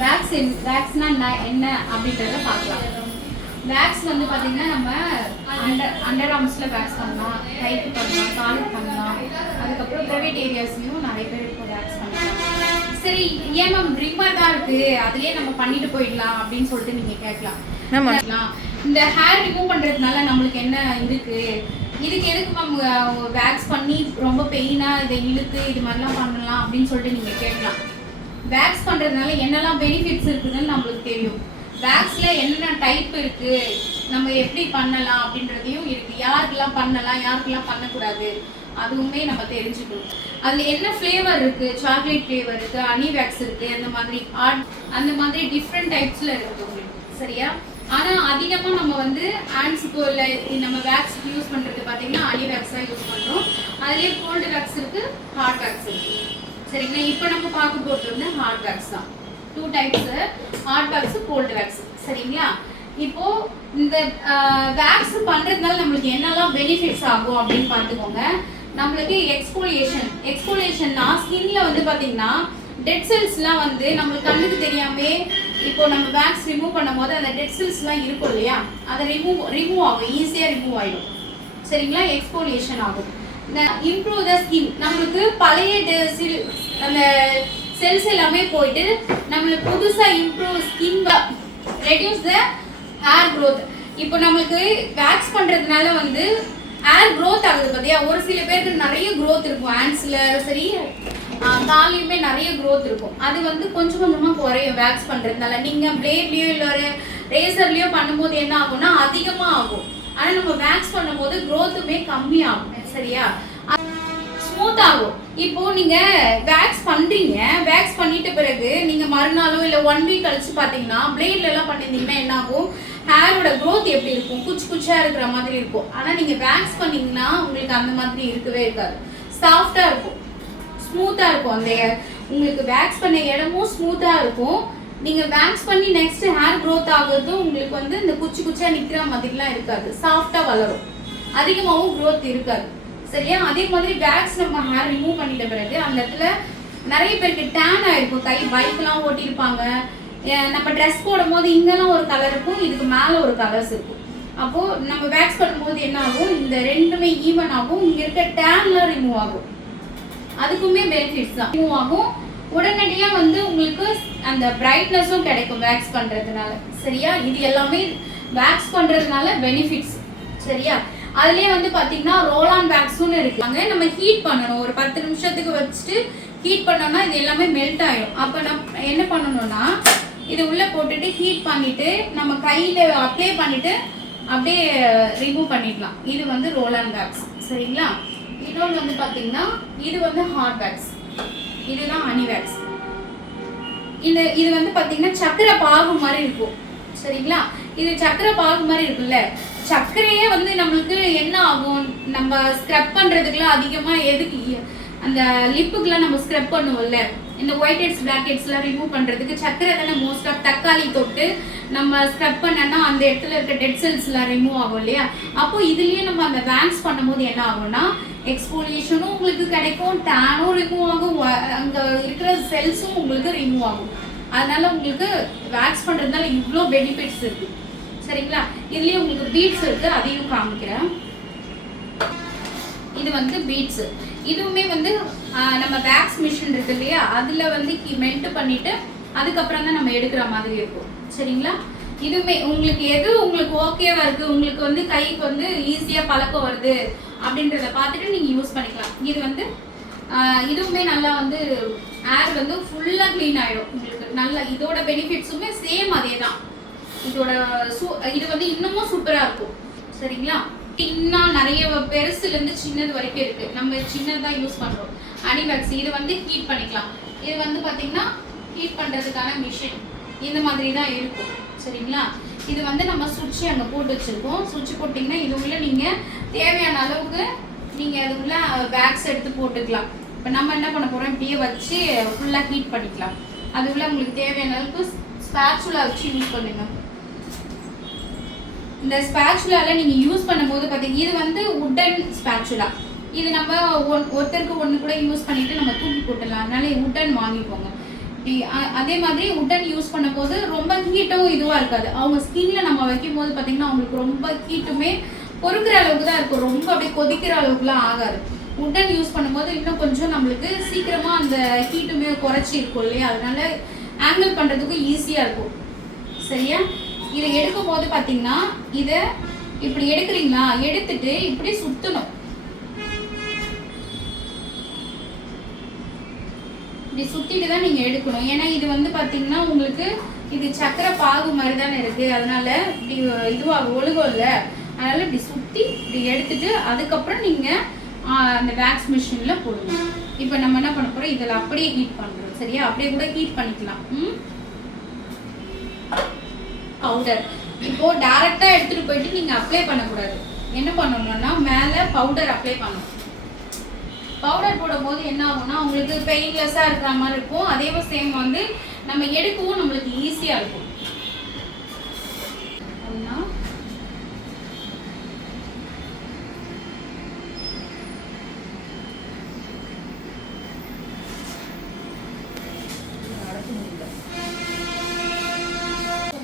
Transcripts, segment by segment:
வேக்ஸ்னா என்ன அப்படின்றத பார்க்கலாம். வேக்ஸ் வந்து பார்த்தீங்கன்னா நம்ம அண்டர் ஆர்ம்ஸில் வேக்ஸ் பண்ணலாம், கைக்கு பண்ணலாம், காலுக்கு பண்ணலாம், அதுக்கப்புறம் ப்ரைவேட் ஏரியாஸ்லையும் நிறைய பேர் இப்போ வேக்ஸ் பண்ணலாம். சரி, ஏன் மேம் ட்ரிம்மர் தான் இருக்குது அதுலேயே நம்ம பண்ணிட்டு போயிடலாம் அப்படின்னு சொல்லிட்டு நீங்கள் கேட்கலாம். இந்த ஹேர் ரிமூவ் பண்ணுறதுனால நம்மளுக்கு என்ன இருக்குது, இதுக்கு எதுக்கு மேம் வேக்ஸ் பண்ணி ரொம்ப பெயினாக இதை இழுத்து இது மாதிரிலாம் பண்ணலாம் அப்படின்னு சொல்லிட்டு நீங்கள் கேட்கலாம். வேக்ஸ் பண்ணுறதுனால என்னெல்லாம் பெனிஃபிட்ஸ் இருக்குதுன்னு நம்மளுக்கு தெரியும். வேக்ஸில் என்னென்ன டைப் இருக்குது, நம்ம எப்படி பண்ணலாம் அப்படின்றதையும் இருக்குது. யாருக்கெல்லாம் பண்ணலாம், யாருக்கெல்லாம் பண்ணக்கூடாது அதுவுமே நம்ம தெரிஞ்சுக்கணும். அதில் என்ன ஃப்ளேவர் இருக்குது, சாக்லேட் ஃப்ளேவர் இருக்குது, ஹனி வேக்ஸ் இருக்குது, அந்த மாதிரி டிஃப்ரெண்ட் டைப்ஸில் இருக்குது உங்களுக்கு. சரியா? ஆனால் அதிகமாக நம்ம வந்து ஹேண்ட்ஸுக்கு இல்லை நம்ம வேக்ஸுக்கு யூஸ் பண்ணுறது பார்த்தீங்கன்னா ஹனி வேக்ஸாக யூஸ் பண்ணுறோம். அதுலேயே கோல்டு வேக்ஸ் இருக்குது, ஹார்ட் வேக்ஸ் இருக்குது. சரிங்களா? இப்போ நம்ம பார்க்க போகிறது வந்து ஹார்ட் வேக்ஸ் தான். 2 types, hard wax, cold wax. சரிங்களா? இப்போ இந்த வேக்ஸ் பண்ணுறதுனால நம்மளுக்கு என்னெல்லாம் பெனிஃபிட்ஸ் ஆகும் அப்படின்னு பார்த்துக்கோங்க. நம்மளுக்கு எக்ஸ்போலியேஷன்னா ஸ்கின்ல வந்து பார்த்தீங்கன்னா டெட் செல்ஸ்லாம் வந்து நம்மளுக்கு கண்ணுக்கு தெரியாமே இப்போ நம்ம வேக்ஸ் ரிமூவ் பண்ணும் போது அந்த டெட் செல்ஸ்லாம் இருக்கும் இல்லையா, அதை ரிமூவ் ஆகும், ஈஸியாக ரிமூவ் ஆகிடும். சரிங்களா? எக்ஸ்போலியேஷன் ஆகும். இம்ப்ரூவ் த ஸ்கின், நம்மளுக்கு பழைய அந்த செல்ஸ் எல்லாமே போயிட்டு நம்மளுக்கு புதுசாக improve skin, reduce the hair growth. இப்போ நம்மளுக்கு வேக்ஸ் பண்ணுறதுனால வந்து ஹேர் க்ரோத் ஆகுது பார்த்தியா. ஒரு சில பேருக்கு நிறைய க்ரோத் இருக்கும், ஹேண்ட்ஸில் சரி காலையுமே நிறைய க்ரோத் இருக்கும். அது வந்து கொஞ்சம் கொஞ்சமாக குறையும் வேக்ஸ் பண்ணுறதுனால. நீங்கள் பிளேட்லேயோ இல்லை ஒரு ரேசர்லேயோ பண்ணும்போது என்ன ஆகும்னா அதிகமாக ஆகும். ஆனால் நம்ம வேக்ஸ் பண்ணும்போது க்ரோத்துமே கம்மியாகும். சரியா? ஸ்மூத் ஆகும். இப்போ நீங்க வேக்ஸ் பண்றீங்க, வேக்ஸ் பண்ணிட்ட பிறகு நீங்க மறுநாளோ இல்லை 1 வீக் கழிச்சு பார்த்தீங்கன்னா பிளேட்ல எல்லாம் பண்ணியிருந்தீங்கன்னா என்ன ஆகும், ஹேரோட க்ரோத் எப்படி இருக்கும், குச்சா இருக்கிற மாதிரி இருக்கும். ஆனால் நீங்க வேக்ஸ் பண்ணீங்கன்னா உங்களுக்கு அந்த மாதிரி இருக்கவே இருக்காது. சாஃப்டா இருக்கும், ஸ்மூத்தா இருக்கும். அந்த உங்களுக்கு வேக்ஸ் பண்ண இடமும் ஸ்மூத்தா இருக்கும். நீங்க வேக்ஸ் பண்ணி நெக்ஸ்ட் ஹேர் க்ரோத் ஆகுறதும் உங்களுக்கு வந்து இந்த குச்சா நிற்கிற மாதிரிலாம் இருக்காது. சாஃப்டா வளரும், அதிகமாகவும் க்ரோத் இருக்காது. சரியா? அதே மாதிரி வேக்ஸ் நம்ம ஹேர் ரிமூவ் பண்ணிட்ட பிறகு அந்த இடத்துல நிறைய பேருக்கு டேன் ஆயிருக்கும். பைக்கெலாம் ஓட்டியிருப்பாங்க, நம்ம ட்ரெஸ் போடும் போது இங்கெல்லாம் ஒரு கலர் இருக்கும், இதுக்கு மேலே ஒரு கலர்ஸ் இருக்கும். அப்போது நம்ம வேக்ஸ் பண்ணும்போது என்ன ஆகும், இந்த ரெண்டுமே ஈவன் ஆகும். இங்கே இருக்க டேன்லாம் ரிமூவ் ஆகும். அதுக்குமே பெனிஃபிட்ஸ் தான். ரிமூவ் ஆகும். உடனடியாக வந்து உங்களுக்கு அந்த பிரைட்னஸும் கிடைக்கும் வேக்ஸ் பண்ணுறதுனால. சரியா? இது எல்லாமே வேக்ஸ் பண்ணுறதுனால பெனிஃபிட்ஸ். சரியா? அதுலேயே வந்து பார்த்தீங்கன்னா ரோல் ஆன் வேக்ஸுன்னு இருக்காங்க. நம்ம ஹீட் பண்ணணும், ஒரு 10 நிமிஷத்துக்கு வச்சுட்டு ஹீட் பண்ணோம்னா இது எல்லாமே மெல்ட் ஆகிடும். அப்போ நம்ம என்ன பண்ணணும்னா இது உள்ளே போட்டுட்டு ஹீட் பண்ணிவிட்டு நம்ம கையில் அப்ளை பண்ணிவிட்டு அப்படியே ரிமூவ் பண்ணிடலாம். இது வந்து ரோல் ஆன் வேக்ஸ். சரிங்களா? இன்னொன்று வந்து பார்த்தீங்கன்னா இது வந்து ஹார்ட் வேக்ஸ், இதுதான் ஹனி வேக்ஸ். இது வந்து பார்த்தீங்கன்னா சக்கரை பாகு மாதிரி இருக்கும். சரிங்களா? இது சக்கரை பாகு மாதிரி இருக்குல்ல, சர்க்கரையே வந்து நம்மளுக்கு என்ன ஆகும், நம்ம ஸ்க்ரப் பண்ணுறதுக்குலாம் அதிகமாக எதுக்கு அந்த லிப்புக்கெலாம் நம்ம ஸ்க்ரப் பண்ணுவோம்ல, இந்த ஒயிட் ஹெட்ஸ் பிளாக் ஹெட்ஸ்லாம் ரிமூவ் பண்ணுறதுக்கு சர்க்கரை தானே மோஸ்ட் ஆஃப். தக்காளி தொட்டு நம்ம ஸ்க்ரப் பண்ணோன்னா அந்த இடத்துல இருக்க டெட் செல்ஸ்லாம் ரிமூவ் ஆகும் இல்லையா. அப்போ இதுலேயே நம்ம அந்த வேக்ஸ் பண்ணும்போது என்ன ஆகும்னா எக்ஸ்போலியேஷனும் உங்களுக்கு கிடைக்கும், டேனும் ரிமூவ் ஆகும், அங்கே இருக்கிற செல்ஸும் உங்களுக்கு ரிமூவ் ஆகும். அதனால உங்களுக்கு வேக்ஸ் பண்ணுறதுனால இவ்வளோ பெனிஃபிட்ஸ் இருக்குது. சரிங்களா? இதுலேயே உங்களுக்கு பீட்ஸ் இருக்குது, அதையும் காமிக்கிறேன். இது வந்து பீட்ஸு. இதுவுமே வந்து நம்ம வேக்ஸ் மிஷின் இருக்கு இல்லையா, அதில் வந்து மெல்ட் பண்ணிவிட்டு அதுக்கப்புறம் தான் நம்ம எடுக்கிற மாதிரி இருக்கும். சரிங்களா? இதுவுமே உங்களுக்கு எது உங்களுக்கு ஓகேவா இருக்குது, உங்களுக்கு வந்து கைக்கு வந்து ஈஸியாக பழக்கம் வருது அப்படின்றத பார்த்துட்டு நீங்கள் யூஸ் பண்ணிக்கலாம். இது வந்து இதுவுமே நல்லா வந்து ஏர் வந்து ஃபுல்லாக க்ளீன் ஆகிடும் உங்களுக்கு. நல்லா இதோட பெனிஃபிட்ஸுமே சேம் அதே தான். இதோட இது வந்து இன்னமும் சூப்பராக இருக்கும். சரிங்களா? இன்னும் நிறைய பெருசுலேருந்து சின்னது வரைக்கும் இருக்குது. நம்ம சின்னதாக யூஸ் பண்ணுறோம். ஹனி வேக்ஸ் இது வந்து ஹீட் பண்ணிக்கலாம். இது வந்து பார்த்திங்கன்னா ஹீட் பண்ணுறதுக்கான மிஷின் இந்த மாதிரி தான் இருக்கும். சரிங்களா? இது வந்து நம்ம சுவிட்சு அங்கே போட்டு வச்சுருக்கோம். சுவிட்ச் போட்டிங்கன்னா இது உள்ள நீங்கள் தேவையான அளவுக்கு நீங்கள் அது உள்ள வேக்ஸ் எடுத்து போட்டுக்கலாம். இப்போ நம்ம என்ன பண்ண போகிறோம், இப்படியே வச்சு ஃபுல்லாக ஹீட் பண்ணிக்கலாம். அது உள்ள உங்களுக்கு தேவையான அளவுக்கு ஸ்பேச்சுலா வச்சு யூஸ் பண்ணுங்க. இந்த ஸ்பேச்சுலால நீங்கள் யூஸ் பண்ணும்போது பார்த்தீங்கன்னா இது வந்து உட்டன் ஸ்பேச்சுலா. இது நம்ம ஒருத்தருக்கு ஒன்று கூட யூஸ் பண்ணிவிட்டு நம்ம தூக்கி போட்டுடலாம். அதனால உட்டன் வாங்கிக்கோங்க. அதே மாதிரி உட்டன் யூஸ் பண்ணும்போது ரொம்ப ஹீட்டும் இதுவாக இருக்காது. அவங்க ஸ்கின்ல நம்ம வைக்கும் போது பார்த்தீங்கன்னா அவங்களுக்கு ரொம்ப ஹீட்டுமே பொறுக்கிற அளவுக்கு தான் இருக்கும். ரொம்ப அப்படியே கொதிக்கிற அளவுக்குலாம் ஆகாது. உட்டன் யூஸ் பண்ணும்போது இன்னும் கொஞ்சம் நம்மளுக்கு சீக்கிரமாக அந்த ஹீட்டுமே குறைச்சி இருக்கும் இல்லையா, அதனால ஆங்கிள் பண்ணுறதுக்கும் ஈஸியாக இருக்கும். சரியா? இதை எடுக்கும் போது பார்த்தீங்கன்னா இதை இப்படி எடுக்கிறீங்களா, எடுத்துட்டு இப்படி சுற்றணும். இப்படி சுற்றிட்டு தான் நீங்கள் எடுக்கணும். ஏன்னா இது வந்து பார்த்தீங்கன்னா உங்களுக்கு இது சக்கரை பாகு மாதிரி தானே இருக்குது, அதனால இப்படி இதுவாக ஒழுகும் இல்லை. அதனால் இப்படி சுற்றி இப்படி எடுத்துட்டு அதுக்கப்புறம் நீங்கள் அந்த வேக்ஸ் மிஷினில் போடுங்க. இப்போ நம்ம என்ன பண்ண போகிறோம், இதில் அப்படியே ஹீட் பண்ணுறோம். சரியா? அப்படியே கூட ஹீட் பண்ணிக்கலாம். பவுடர் இப்போ டைரெக்டாக எடுத்துகிட்டு போயிட்டு நீங்கள் அப்ளை பண்ணக்கூடாது. என்ன பண்ணணும்னா மேலே பவுடர் அப்ளை பண்ணணும். பவுடர் போடும்போது என்ன ஆகும்னா உங்களுக்கு பெயின்லெஸ்ஸாக இருக்கிற மாதிரி இருக்கும். அதே சேம் வந்து நம்ம எடுக்கவும் நம்மளுக்கு ஈஸியாக இருக்கும்.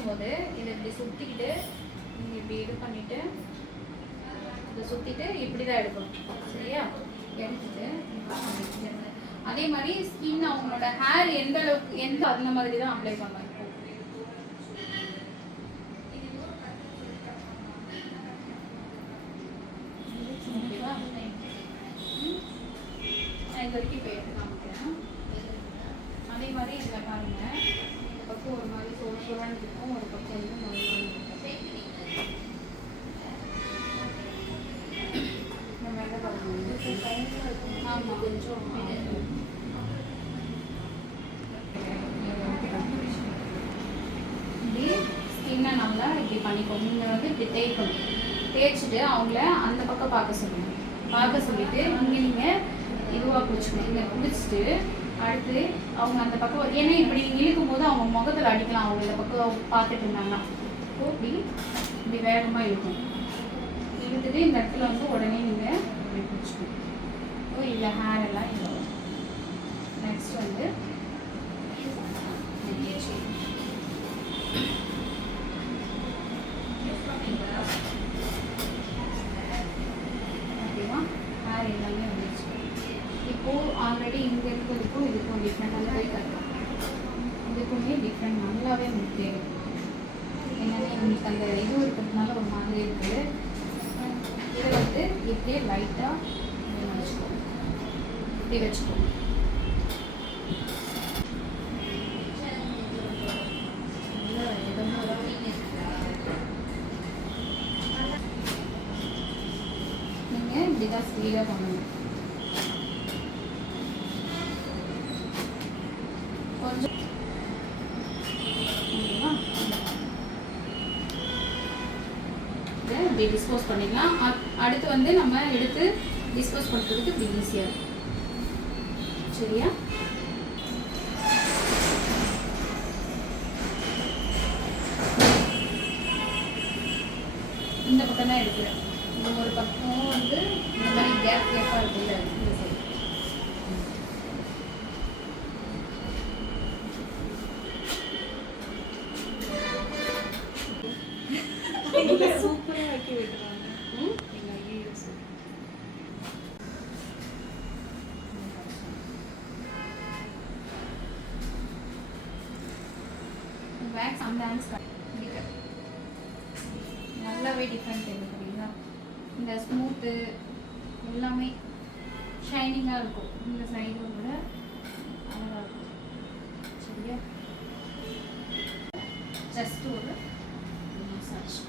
போது இதை இப்படி சுற்றிக்கிட்டு நீங்கள் இப்படி இது பண்ணிவிட்டு இதை சுற்றிட்டு இப்படி தான் எடுக்கணும். சரியா? எடுத்துட்டு அதே மாதிரி ஸ்கின் அவங்களோட ஹேர் எந்த அளவுக்கு அந்த மாதிரி தான் அப்ளை பண்ணுவாங்க. நான் இது வரைக்கும் இப்போ எடுத்து காமிக்கிறேன். அதே மாதிரி இதில் பாருங்க, இந்த பக்கம் ஒரு மாதிரி சோழன் இருக்கும், ஒரு பக்கம் வந்து மொழிவான இருக்கும். ஆமாம், கொஞ்சம் இப்படி ஸ்கின்னை நல்லா இப்படி பண்ணிக்கோங்க. நீங்கள் வந்து இப்படி தேய்க்கணும். தேய்ச்சிட்டு அவங்கள அந்த பக்கம் பார்க்க சொல்லிட்டு இங்கே நீங்கள் இதுவாக பிடிச்சிக்கணும். இங்கே பிடிச்சிட்டு அடுத்து அவங்க அந்த பக்கம், ஏன்னா இப்படி இழுக்கும் போது அவங்க முகத்தில் அடிக்கலாம். அவங்க இந்த பக்கம் பார்த்துட்டு இருந்தாங்கன்னா இப்படி வேகமாக இழுக்கும். இழுத்துட்டு இந்த இடத்துல வந்து உடனே நீங்கள் இப்படி பிடிச்சிக்கணும். இதில் ஹேர் எல்லாம் இது. நெக்ஸ்ட் வந்து ஓகேவா? ஹேர் எல்லாமே வந்துச்சு. இப்போது ஆல்ரெடி இங்கே இருக்கிறதுக்கும் இதுக்கும் டிஃப்ரெண்ட் நல்லாவே கட்டலாம். இதுக்குமே டிஃப்ரெண்ட் நல்லாவே உங்களுக்கு தெரியும். என்னென்னா உங்களுக்கு அந்த இது இருக்கிறதுனால ஒரு மாதிரி இருக்குது. இதை வந்து இப்படியே லைட்டாக வச்சுக்கோங்க. இப்படி வச்சுக்கோங்க. நீங்கள் இப்படிதான் ஸ்பீடாக பண்ணணும். கொஞ்சம் இப்படி டிஸ்போஸ் பண்ணிடலாம். அடுத்து வந்து நம்ம எடுத்து டிஸ்போஸ் பண்ணுறதுக்கு இப்படி ஈஸியாக இருக்கும். சரியா? இந்த பக்கம் தான் எடுக்கிறேன். இந்த ஒரு பக்கம் வந்து இந்த மாதிரி கேப்பாக இருக்குல்ல, இந்த சைடு. சூப்பராக ஆக்கி விட்டுறாங்க. வேக்ஸ் அந்த ஹேண்ட்ஸ் நல்லாவே டிஃப்ரெண்ட் தெரியுங்களா? இந்த ஸ்மூத்து எல்லாமே ஷைனிங்காக இருக்கும். இந்த சைடும் கூட அழகாக இருக்கும். சரியா? ஜஸ்ட் ஒரு மசாஜ்.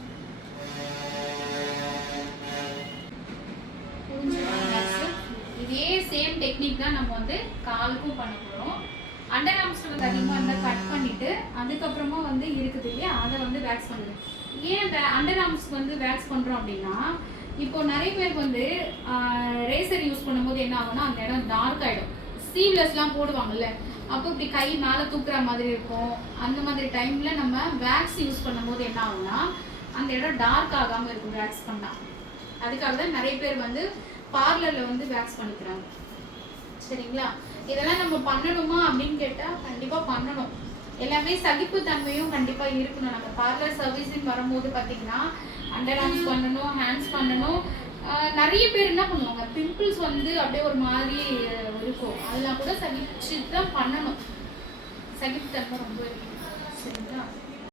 இதே சேம் டெக்னிக் தான் நம்ம வந்து காலுக்கும் பண்ண போகிறோம். அண்டர் ஆர்ம்ஸ்ல வந்து அதிகமாக இருந்தால் கட் பண்ணிவிட்டு அதுக்கப்புறமா வந்து இருக்குது இல்லையா, அதை வந்து வேக்ஸ் பண்ணுது. ஏன் அண்டர் ஆர்ம்ஸ்க்கு வந்து வேக்ஸ் பண்ணுறோம் அப்படின்னா, இப்போ நிறைய பேருக்கு வந்து ரேசர் யூஸ் பண்ணும்போது என்ன ஆகும்னா அந்த இடம் டார்க் ஆகிடும். ஸ்லீவ்லெஸ்லாம் போடுவாங்கல்ல, அப்போ இப்படி கை மேலே தூக்குற மாதிரி இருக்கும். அந்த மாதிரி டைமில் நம்ம வேக்ஸ் யூஸ் பண்ணும்போது என்ன ஆகும்னா அந்த இடம் டார்க் ஆகாமல் இருக்கும் வேக்ஸ் பண்ணால். அதுக்காக தான் நிறைய பேர் வந்து பார்லரில் வந்து வேக்ஸ் பண்ணிக்கிறாங்க. சரிங்களா? இதெல்லாம் நம்ம பண்ணணுமா அப்படின்னு கேட்டால் கண்டிப்பாக பண்ணணும். எல்லாமே சகிப்புத்தன்மையும் கண்டிப்பாக இருக்கணும். நம்ம பார்லர் சர்வீஸ்ன்னு வரும்போது பார்த்தீங்கன்னா அண்டர் ஆர்ம்ஸ் பண்ணணும், ஹேண்ட்ஸ் பண்ணணும். நிறைய பேர் என்ன பண்ணுவாங்க, பிம்பிள்ஸ் வந்து அப்படியே ஒரு மாதிரி இருக்கும், அதெல்லாம் கூட சகிச்சு தான் பண்ணணும். சகிப்புத்தன்மை ரொம்ப இருக்கு. சரிங்களா?